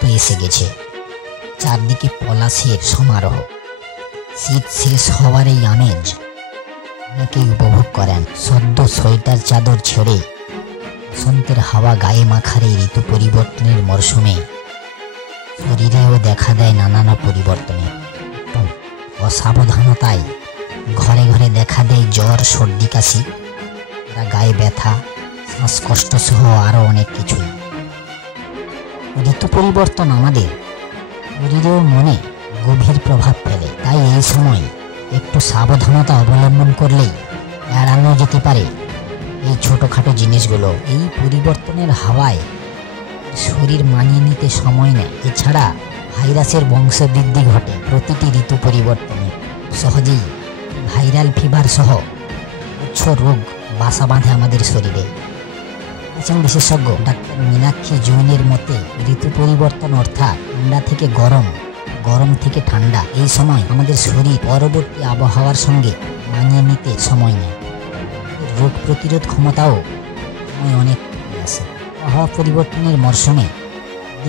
তো এসে গেছে। চারদিকে পলাশের সমারোহ। শীত শেষ হওয়ার এই আমেজ অনেকেই উপভোগ করেন। সদ্য সোয়েটার চাদর ছেড়ে বসন্তের হাওয়া গায়ে মাখার এই ঋতু পরিবর্তনের মরশুমে শরীরেও দেখা দেয় নানান পরিবর্তনে। অসাবধানতায় ঘরে ঘরে দেখা দেয় জ্বর, সর্দি, কাশি, গায়ে ব্যথা, শ্বাসকষ্ট সহ আরও অনেক কিছুই। ঋতু পরিবর্তন আমাদের শরীরে ও মনে গভীর প্রভাব ফেলে। তাই এই সময় একটু সাবধানতা অবলম্বন করলেই এড়ানো যেতে পারে এই ছোটোখাটো জিনিসগুলো। এই পরিবর্তনের হাওয়ায় শরীর মানিয়ে নিতে সময় নেয়। এছাড়া ভাইরাসের বংশবৃদ্ধি ঘটে প্রতিটি ঋতু পরিবর্তনে। সহজেই ভাইরাল ফিভার সহ উচ্চ রোগ বাসা বাঁধে আমাদের শরীরে। বিশেষজ্ঞ ডাক্তার মীনাক্ষী জৈনের মতে ঋতু পরিবর্তন অর্থাৎ ঠান্ডা থেকে গরম, গরম থেকে ঠান্ডা। এই সময় আমাদের শরীর পরবর্তী আবহাওয়ার সঙ্গে মানিয়ে নিতে সময় নেয়। রোগ প্রতিরোধ ক্ষমতাও অনেক আসে। আবহাওয়া পরিবর্তনের মরশুমে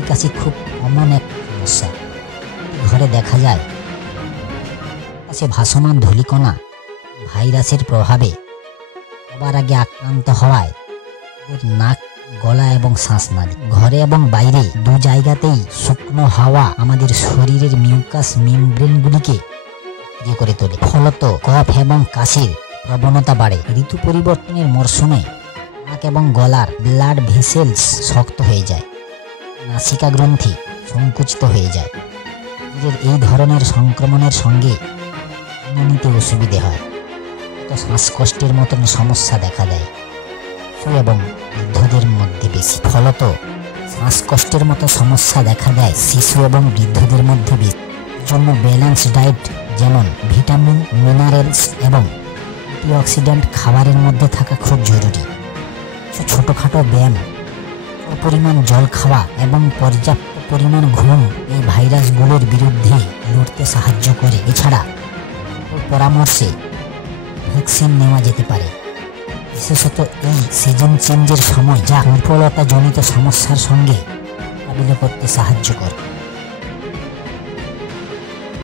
কাশি খুব কমন এক সমস্যা। ঘরে দেখা যায় সে ভাসমান ধূলিকণা ভাইরাসের প্রভাবে সবার আগে আক্রান্ত হওয়ায় নাক, গলা এবং শ্বাসনালী। ঘরে এবং বাইরে দু জায়গাতেই শুকনো হাওয়া আমাদের শরীরের মিউকাস মেমব্রেনগুলিকে সক্রিয় করে তোলে। ফলত কফ এবং কাশির প্রবণতা বাড়ে। ঋতু পরিবর্তনের মরশুমে নাক এবং গলার ব্লাড ভেসেলস শক্ত হয়ে যায়, নাসিকা গ্রন্থি সংকুচিত হয়ে যায়। এই ধরনের সংক্রমণের সঙ্গে নিতে অসুবিধে হয়, তো শ্বাসকষ্টের মতন সমস্যা দেখা দেয় এবং বৃদ্ধদের মধ্যে বেশি। ফলত শ্বাসকষ্টের মতো সমস্যা দেখা দেয় শিশু এবং বৃদ্ধদের মধ্যে বেশি। জন্য ব্যালেন্স ডায়েট যেমন ভিটামিন, মিনারেলস এবং অ্যান্টিঅক্সিডেন্ট খাবারের মধ্যে থাকা খুব জরুরি। ছোটোখাটো ব্যায়াম, পরিমাণ জল খাওয়া এবং পর্যাপ্ত পরিমাণ ঘুম এই ভাইরাসগুলোর বিরুদ্ধে লড়তে সাহায্য করে। এছাড়া পরামর্শে ভ্যাকসিন নেওয়া যেতে পারে, বিশেষত এই সিজন চেঞ্জের সময়, যা দুর্বলতাজনিত সমস্যার সঙ্গে মোকাবিলা করতে সাহায্য করে।